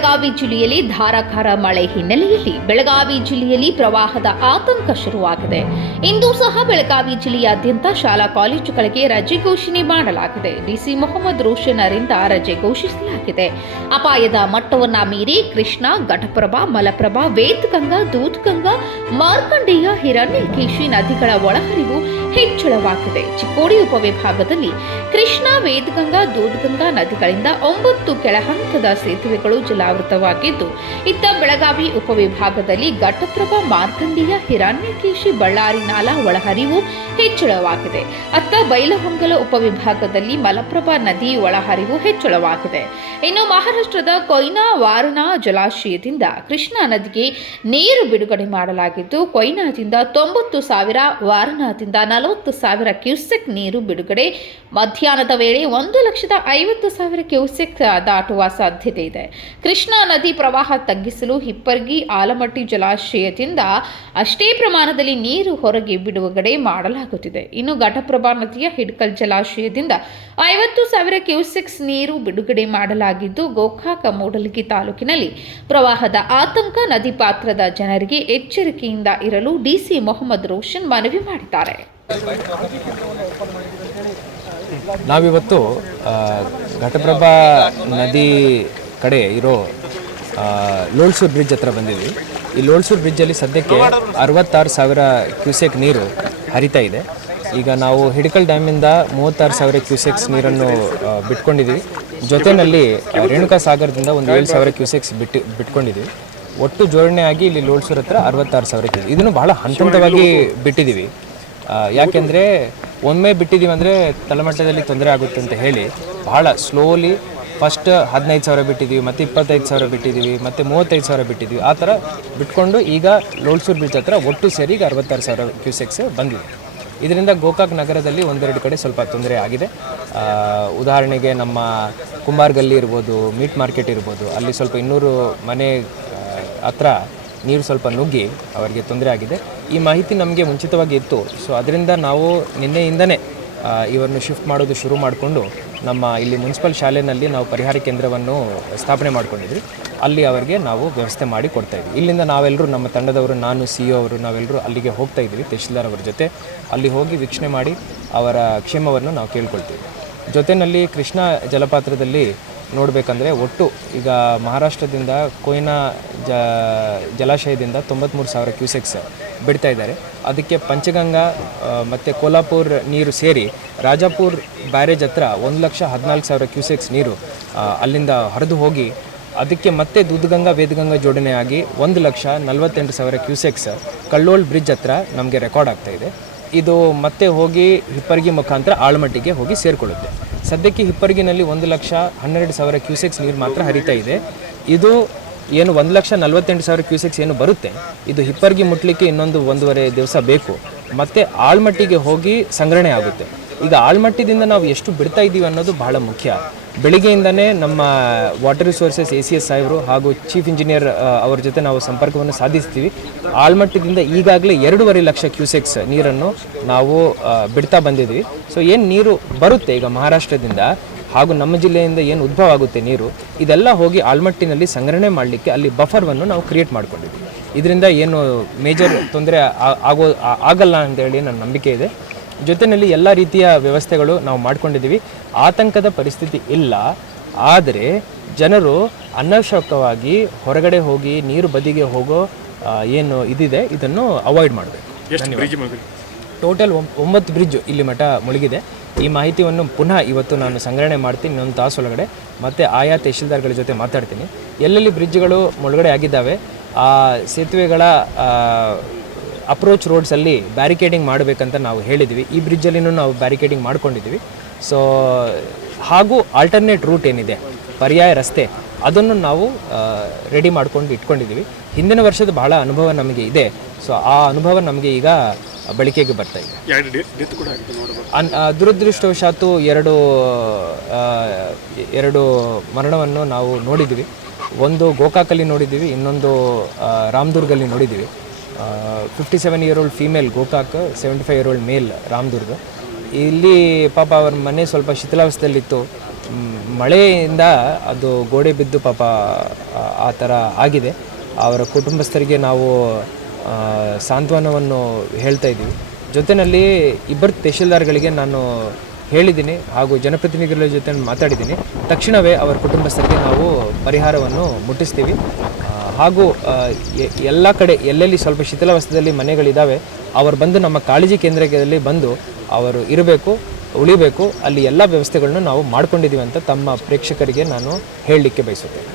ಬೆಳಗಾವಿ ಜಿಲ್ಲೆಯಲ್ಲಿ ಧಾರಾಕಾರ ಮಳೆ ಹಿನ್ನೆಲೆಯಲ್ಲಿ ಬೆಳಗಾವಿ ಜಿಲ್ಲೆಯಲ್ಲಿ ಪ್ರವಾಹದ ಆತಂಕ ಶುರುವಾಗಿದೆ. ಇಂದು ಸಹ ಬೆಳಗಾವಿ ಜಿಲ್ಲೆಯಾದ್ಯಂತ ಶಾಲಾ ಕಾಲೇಜುಗಳಿಗೆ ರಜೆ ಘೋಷಣೆ ಮಾಡಲಾಗಿದೆ. ಡಿಸಿ ಮೊಹಮ್ಮದ್ ರೋಷನ್ ಅವರಿಂದ ರಜೆ ಘೋಷಿಸಲಾಗಿದೆ. ಅಪಾಯದ ಮಟ್ಟವನ್ನ ಮೀರಿ ಕೃಷ್ಣಾ, ಘಟಪ್ರಭಾ, ಮಲಪ್ರಭಾ, ವೇದಗಂಗಾ, ದೂದ್ಗಂಗಾ, ಮಾರ್ಕಂಡೇಯ, ಹಿರಣ್ಯಕೇಶಿ ನದಿಗಳ ಒಳಹರಿವು ಹೆಚ್ಚಳವಾಗಿದೆ. ಚಿಕ್ಕೋಡಿ ಉಪವಿಭಾಗದಲ್ಲಿ ಕೃಷ್ಣಾ, ವೇದಗಂಗಾ, ದೂದ್ಗಂಗಾ ನದಿಗಳಿಂದ 9 ಕೆಳಹಂತದ ಸೇತುವೆಗಳು ಜಲಾವೃತವಾಗಿದ್ದು, ಇತ್ತ ಬೆಳಗಾವಿ ಉಪವಿಭಾಗದಲ್ಲಿ ಘಟಪ್ರಭಾ, ಮಾರ್ಕಂಡೇಯ, ಹಿರಣ್ಯಕೇಶಿ, ಬಳ್ಳಾರಿ ನಾಲಾ ಒಳಹರಿವು ಹೆಚ್ಚಳವಾಗಿದೆ. ಅತ್ತ ಬೈಲಹೊಂಗಲ ಉಪವಿಭಾಗದಲ್ಲಿ ಮಲಪ್ರಭಾ ನದಿ ಒಳಹರಿವು ಹೆಚ್ಚಳವಾಗಿದೆ. ಇನ್ನು ಮಹಾರಾಷ್ಟ್ರದ ಕೊಯ್ನಾ ವಾರಣಾ ಜಲಾಶಯದಿಂದ ಕೃಷ್ಣಾ ನದಿಗೆ ನೀರು ಬಿಡುಗಡೆ ಮಾಡಲಾಗಿದ್ದು, ಕೊಯ್ನಾದಿಂದ 90,000, ವಾರಣಾದಿಂದ 40,000 ಕ್ಯೂಸೆಕ್ ನೀರು ಬಿಡುಗಡೆ. ಮಧ್ಯಾಹ್ನದ ವೇಳೆ 1,50,000 ಕ್ಯೂಸೆಕ್ ದಾಟುವ ಸಾಧ್ಯತೆ ಇದೆ. ಕೃಷ್ಣಾ ನದಿ ಪ್ರವಾಹ ತಗ್ಗಿಸಲು ಹಿಪ್ಪರ್ಗಿ, ಆಲಮಟ್ಟಿ ಜಲಾಶಯದಿಂದ ಅಷ್ಟೇ ಪ್ರಮಾಣದಲ್ಲಿ ನೀರು ಹೊರಗೆ ಬಿಡುಗಡೆ ಮಾಡಲಾಗುತ್ತಿದೆ. ಇನ್ನು ಘಟಪ್ರಭಾ ನದಿಯ ಹಿಡ್ಕಲ್ ಜಲಾಶಯದಿಂದ 50,000 ಕ್ಯೂಸೆಕ್ಸ್ ನೀರು ಬಿಡುಗಡೆ ಮಾಡಲಾಗಿದ್ದು, ಗೋಕಾಕ, ಮೂಡಲಗಿ ತಾಲೂಕಿನಲ್ಲಿ ಪ್ರವಾಹದ ಆತಂಕ. ನದಿ ಪಾತ್ರದ ಜನರಿಗೆ ಎಚ್ಚರಿಕೆಯಿಂದ ಇರಲು ಡಿಸಿ ಮೊಹಮ್ಮದ್ ರೋಷನ್ ಮನವಿ ಮಾಡಿದ್ದಾರೆ. ನಾವಿವತ್ತು ಘಟಪ್ರಭಾ ನದಿ ಕಡೆ ಇರೋ ಲೋಳ್ಸೂರು ಬ್ರಿಡ್ಜ್ ಹತ್ರ ಬಂದಿದ್ವಿ. ಈ ಲೋಳ್ಸೂರು ಬ್ರಿಡ್ಜಲ್ಲಿ ಸದ್ಯಕ್ಕೆ 66,000 ಕ್ಯೂಸೆಕ್ ನೀರು ಹರಿತಾ ಇದೆ. ಈಗ ನಾವು ಹಿಡಕಲ್ ಡ್ಯಾಮಿಂದ 36,000 ಕ್ಯೂಸೆಕ್ಸ್ ನೀರನ್ನು ಬಿಟ್ಕೊಂಡಿದ್ದೀವಿ. ಜೊತೆಯಲ್ಲಿ ರೇಣುಕಾ ಸಾಗರದಿಂದ ಒಂದು 7,000 ಕ್ಯೂಸೆಕ್ಸ್ ಬಿಟ್ಕೊಂಡಿದ್ದೀವಿ. ಒಟ್ಟು ಜೋಡಣೆ ಆಗಿ ಇಲ್ಲಿ ಲೋಳ್ಸೂರು ಹತ್ರ 66,000 ಕ್ಯೂಸೆಕ್. ಇದನ್ನು ಬಹಳ ಹಂತವಾಗಿ ಬಿಟ್ಟಿದ್ದೀವಿ. ಯಾಕೆಂದರೆ ಒಮ್ಮೆ ಬಿಟ್ಟಿದ್ದೀವಿ ಅಂದರೆ ತಳಮಟ್ಟದಲ್ಲಿ ತೊಂದರೆ ಆಗುತ್ತೆ ಅಂತ ಹೇಳಿ ಬಹಳ ಸ್ಲೋಲಿ ಫಸ್ಟ್ 15,000 ಬಿಟ್ಟಿದ್ದೀವಿ, ಮತ್ತು 25,000 ಬಿಟ್ಟಿದ್ದೀವಿ, ಮತ್ತು 35,000 ಬಿಟ್ಟಿದ್ದೀವಿ. ಆ ಥರ ಬಿಟ್ಕೊಂಡು ಈಗ ಲೋಳ್ಸೂರು ಬ್ರಿಡ್ಜ್ ಹತ್ರ ಒಟ್ಟು ಸೇರಿ ಈಗ 66,000 ಕ್ಯೂಸೆಕ್ಸ್ ಬಂದಿದೆ. ಇದರಿಂದ ಗೋಕಾಕ್ ನಗರದಲ್ಲಿ ಒಂದೆರಡು ಕಡೆ ಸ್ವಲ್ಪ ತೊಂದರೆ ಆಗಿದೆ. ಉದಾಹರಣೆಗೆ ನಮ್ಮ ಕುಂಬಾರ್ಗಲ್ಲಿ ಇರ್ಬೋದು, ಮೀಟ್ ಮಾರ್ಕೆಟ್ ಇರ್ಬೋದು, ಅಲ್ಲಿ ಸ್ವಲ್ಪ 200 ಮನೆ ಹತ್ರ ನೀರು ಸ್ವಲ್ಪ ನುಗ್ಗಿ ಅವರಿಗೆ ತೊಂದರೆ ಆಗಿದೆ. ಈ ಮಾಹಿತಿ ನಮಗೆ ಮುಂಚಿತವಾಗಿ ಇತ್ತು. ಸೊ ಅದರಿಂದ ನಾವು ನಿನ್ನೆಯಿಂದನೇ ಇವನ್ನು ಶಿಫ್ಟ್ ಮಾಡೋದು ಶುರು ಮಾಡಿಕೊಂಡು ನಮ್ಮ ಇಲ್ಲಿ ಮುನ್ಸಿಪಲ್ ಶಾಲೆಯಲ್ಲಿ ನಾವು ಪರಿಹಾರ ಕೇಂದ್ರವನ್ನು ಸ್ಥಾಪನೆ ಮಾಡ್ಕೊಂಡಿದ್ವಿ. ಅಲ್ಲಿ ಅವರಿಗೆ ನಾವು ವ್ಯವಸ್ಥೆ ಮಾಡಿ ಕೊಡ್ತಾಯಿದ್ವಿ. ಇಲ್ಲಿಂದ ನಾವೆಲ್ಲರೂ ನಮ್ಮ ತಂಡದವರು, ನಾನು CEO ಅವರು, ನಾವೆಲ್ಲರೂ ಅಲ್ಲಿಗೆ ಹೋಗ್ತಾ ಇದ್ವಿ ತಹಶೀಲ್ದಾರ್ ಅವರ ಜೊತೆ. ಅಲ್ಲಿ ಹೋಗಿ ವೀಕ್ಷಣೆ ಮಾಡಿ ಅವರ ಕ್ಷೇಮವನ್ನು ನಾವು ಕೇಳ್ಕೊಳ್ತೀವಿ. ಜೊತೆಯಲ್ಲಿ ಕೃಷ್ಣಾ ಜಲಪಾತ್ರದಲ್ಲಿ ನೋಡಬೇಕಂದ್ರೆ ಒಟ್ಟು ಈಗ ಮಹಾರಾಷ್ಟ್ರದಿಂದ ಕೊಯ್ನಾ ಜಲಾಶಯದಿಂದ 93,000 ಕ್ಯೂಸೆಕ್ಸ್ ಬಿಡ್ತಾ ಇದ್ದಾರೆ. ಅದಕ್ಕೆ ಪಂಚಗಂಗಾ ಮತ್ತು ಕೋಲ್ಹಾಪುರ ನೀರು ಸೇರಿ ರಾಜಾಪುರ ಬ್ಯಾರೇಜ್ ಹತ್ರ 1,14,000 ಕ್ಯೂಸೆಕ್ಸ್ ನೀರು ಅಲ್ಲಿಂದ ಹರಿದು ಹೋಗಿ ಅದಕ್ಕೆ ಮತ್ತೆ ದೂದ್ಗಂಗಾ, ವೇದಗಂಗಾ ಜೋಡಣೆ ಆಗಿ 1,48,000 ಕ್ಯೂಸೆಕ್ಸ್ ಕಳ್ಳೋಳ್ ಬ್ರಿಡ್ಜ್ ಹತ್ರ ನಮಗೆ ರೆಕಾರ್ಡ್ ಆಗ್ತಾಯಿದೆ. ಇದು ಮತ್ತೆ ಹೋಗಿ ಹಿಪ್ಪರ್ಗಿ ಮುಖಾಂತರ ಆಳಮಟ್ಟಿಗೆ ಹೋಗಿ ಸೇರಿಕೊಳ್ಳುತ್ತೆ. ಸದ್ಯಕ್ಕೆ ಹಿಪ್ಪರ್ಗಿನಲ್ಲಿ 1,12,000 ಕ್ಯೂಸೆಕ್ಸ್ ನೀರು ಮಾತ್ರ ಹರಿತಾ ಇದೆ. ಇದು ಏನು 1,48,000 ಕ್ಯೂಸೆಕ್ಸ್ ಏನು ಬರುತ್ತೆ, ಇದು ಹಿಪ್ಪರ್ಗಿ ಮುಟ್ಲಿಕ್ಕೆ ಇನ್ನೊಂದು 1.5 ದಿವಸ ಬೇಕು. ಮತ್ತು ಆಳ್ಮಟ್ಟಿಗೆ ಹೋಗಿ ಸಂಗ್ರಹಣೆ ಆಗುತ್ತೆ. ಈಗ ಆಳ್ಮಟ್ಟಿದಿಂದ ನಾವು ಎಷ್ಟು ಬಿಡ್ತಾ ಇದ್ದೀವಿ ಅನ್ನೋದು ಬಹಳ ಮುಖ್ಯ. ಬೆಳಿಗ್ಗೆಯಿಂದನೇ ನಮ್ಮ ವಾಟರ್ ರಿಸೋರ್ಸಸ್ ACS ಸಾಹೇಬರು ಹಾಗೂ ಚೀಫ್ ಇಂಜಿನಿಯರ್ ಅವ್ರ ಜೊತೆ ನಾವು ಸಂಪರ್ಕವನ್ನು ಸಾಧಿಸ್ತೀವಿ. ಆಳ್ಮಟ್ಟದಿಂದ ಈಗಾಗಲೇ 2.5 ಲಕ್ಷ ಕ್ಯೂಸೆಕ್ಸ್ ನೀರನ್ನು ನಾವು ಬಿಡ್ತಾ ಬಂದಿದ್ವಿ. ಸೊ ಏನು ನೀರು ಬರುತ್ತೆ ಈಗ ಮಹಾರಾಷ್ಟ್ರದಿಂದ ಹಾಗೂ ನಮ್ಮ ಜಿಲ್ಲೆಯಿಂದ ಏನು ಉದ್ಭವ ಆಗುತ್ತೆ ನೀರು, ಇದೆಲ್ಲ ಹೋಗಿ ಆಳ್ಮಟ್ಟಿನಲ್ಲಿ ಸಂಗ್ರಹಣೆ ಮಾಡಲಿಕ್ಕೆ ಅಲ್ಲಿ ಬಫರ್ವನ್ನು ನಾವು ಕ್ರಿಯೇಟ್ ಮಾಡ್ಕೊಂಡಿದ್ವಿ. ಇದರಿಂದ ಏನು ಮೇಜರ್ ತೊಂದರೆ ಆಗಲ್ಲ ಅಂತೇಳಿ ನನ್ನ ನಂಬಿಕೆ ಇದೆ. ಜೊತೆಯಲ್ಲಿ ಎಲ್ಲ ರೀತಿಯ ವ್ಯವಸ್ಥೆಗಳು ನಾವು ಮಾಡ್ಕೊಂಡಿದ್ದೀವಿ. ಆತಂಕದ ಪರಿಸ್ಥಿತಿ ಇಲ್ಲ. ಆದರೆ ಜನರು ಅನವಶ್ಯಕವಾಗಿ ಹೊರಗಡೆ ಹೋಗಿ ನೀರು ಬದಿಗೆ ಹೋಗೋ ಏನು ಇದಿದೆ ಇದನ್ನು ಅವಾಯ್ಡ್ ಮಾಡಬೇಕು. ಟೋಟಲ್ 9 ಬ್ರಿಡ್ಜ್ ಇಲ್ಲಿ ಮಠ ಮುಳುಗಿದೆ. ಈ ಮಾಹಿತಿಯನ್ನು ಪುನಃ ಇವತ್ತು ನಾನು ಸಂಗ್ರಹಣೆ ಮಾಡ್ತೀನಿ ಇನ್ನೊಂದು ತಾಸೊಳಗಡೆ. ಮತ್ತು ಆಯಾ ತಹಶೀಲ್ದಾರ್ಗಳ ಜೊತೆ ಮಾತಾಡ್ತೀನಿ. ಎಲ್ಲೆಲ್ಲಿ ಬ್ರಿಡ್ಜ್ಗಳು ಮುಳುಗಡೆ ಆಗಿದ್ದಾವೆ ಆ ಸೇತುವೆಗಳ ಅಪ್ರೋಚ್ ರೋಡ್ಸಲ್ಲಿ ಬ್ಯಾರಿಕೇಡಿಂಗ್ ಮಾಡಬೇಕಂತ ನಾವು ಹೇಳಿದ್ವಿ. ಈ ಬ್ರಿಡ್ಜಲ್ಲಿನೂ ನಾವು ಬ್ಯಾರಿಕೇಡಿಂಗ್ ಮಾಡ್ಕೊಂಡಿದ್ದೀವಿ. ಸೊ ಹಾಗೂ ಆಲ್ಟರ್ನೇಟ್ ರೂಟ್ ಏನಿದೆ, ಪರ್ಯಾಯ ರಸ್ತೆ, ಅದನ್ನು ನಾವು ರೆಡಿ ಮಾಡ್ಕೊಂಡು ಇಟ್ಕೊಂಡಿದ್ದೀವಿ. ಹಿಂದಿನ ವರ್ಷದ ಬಹಳ ಅನುಭವ ನಮಗೆ ಇದೆ. ಸೊ ಆ ಅನುಭವ ನಮಗೆ ಈಗ ಬಳಕೆಗೆ ಬರ್ತಾ ಇದೆ. ದುರದೃಷ್ಟವಶಾತ್ತು ಎರಡು ಮರಣವನ್ನು ನಾವು ನೋಡಿದ್ದೀವಿ. ಒಂದು ಗೋಕಾಕಲ್ಲಿ ನೋಡಿದ್ದೀವಿ, ಇನ್ನೊಂದು ರಾಮದುರ್ಗಲ್ಲಿ ನೋಡಿದ್ದೀವಿ. 57-year-old ಫೀಮೇಲ್ ಗೋಕಾಕ್, 75-year-old ಮೇಲ್ ರಾಮದುರ್ಗ. ಇಲ್ಲಿ ಪಾಪ ಅವ್ರ ಮನೆ ಸ್ವಲ್ಪ ಶಿಥಿಲಾವಸ್ಥೆಯಲ್ಲಿತ್ತು. ಮಳೆಯಿಂದ ಅದು ಗೋಡೆ ಬಿದ್ದು ಪಾಪ ಆ ಥರ ಆಗಿದೆ. ಅವರ ಕುಟುಂಬಸ್ಥರಿಗೆ ನಾವು ಸಾಂತ್ವನವನ್ನು ಹೇಳ್ತಾ ಇದ್ದೀವಿ. ಜೊತೆಯಲ್ಲಿ ಇಬ್ಬರು ತಹಶೀಲ್ದಾರ್ಗಳಿಗೆ ನಾನು ಹೇಳಿದ್ದೀನಿ ಹಾಗೂ ಜನಪ್ರತಿನಿಧಿಗಳ ಜೊತೆ ಮಾತಾಡಿದ್ದೀನಿ. ತಕ್ಷಣವೇ ಅವರ ಕುಟುಂಬಸ್ಥರಿಗೆ ನಾವು ಪರಿಹಾರವನ್ನು ಮುಟ್ಟಿಸ್ತೀವಿ. ಹಾಗೂ ಎಲ್ಲ ಕಡೆ ಎಲ್ಲೆಲ್ಲಿ ಸ್ವಲ್ಪ ಶಿಥಿಲಾವಸ್ಥೆಯಲ್ಲಿ ಮನೆಗಳಿದ್ದಾವೆ ಅವರು ಬಂದು ನಮ್ಮ ಕಾಳಜಿ ಕೇಂದ್ರದಲ್ಲಿ ಬಂದು ಅವರು ಇರಬೇಕು, ಉಳಿಬೇಕು, ಅಲ್ಲಿ ಎಲ್ಲ ವ್ಯವಸ್ಥೆಗಳನ್ನು ನಾವು ಮಾಡ್ಕೊಂಡಿದ್ದೀವಿ ಅಂತ ತಮ್ಮ ಪ್ರೇಕ್ಷಕರಿಗೆ ನಾನು ಹೇಳಲಿಕ್ಕೆ ಬಯಸುತ್ತೇನೆ.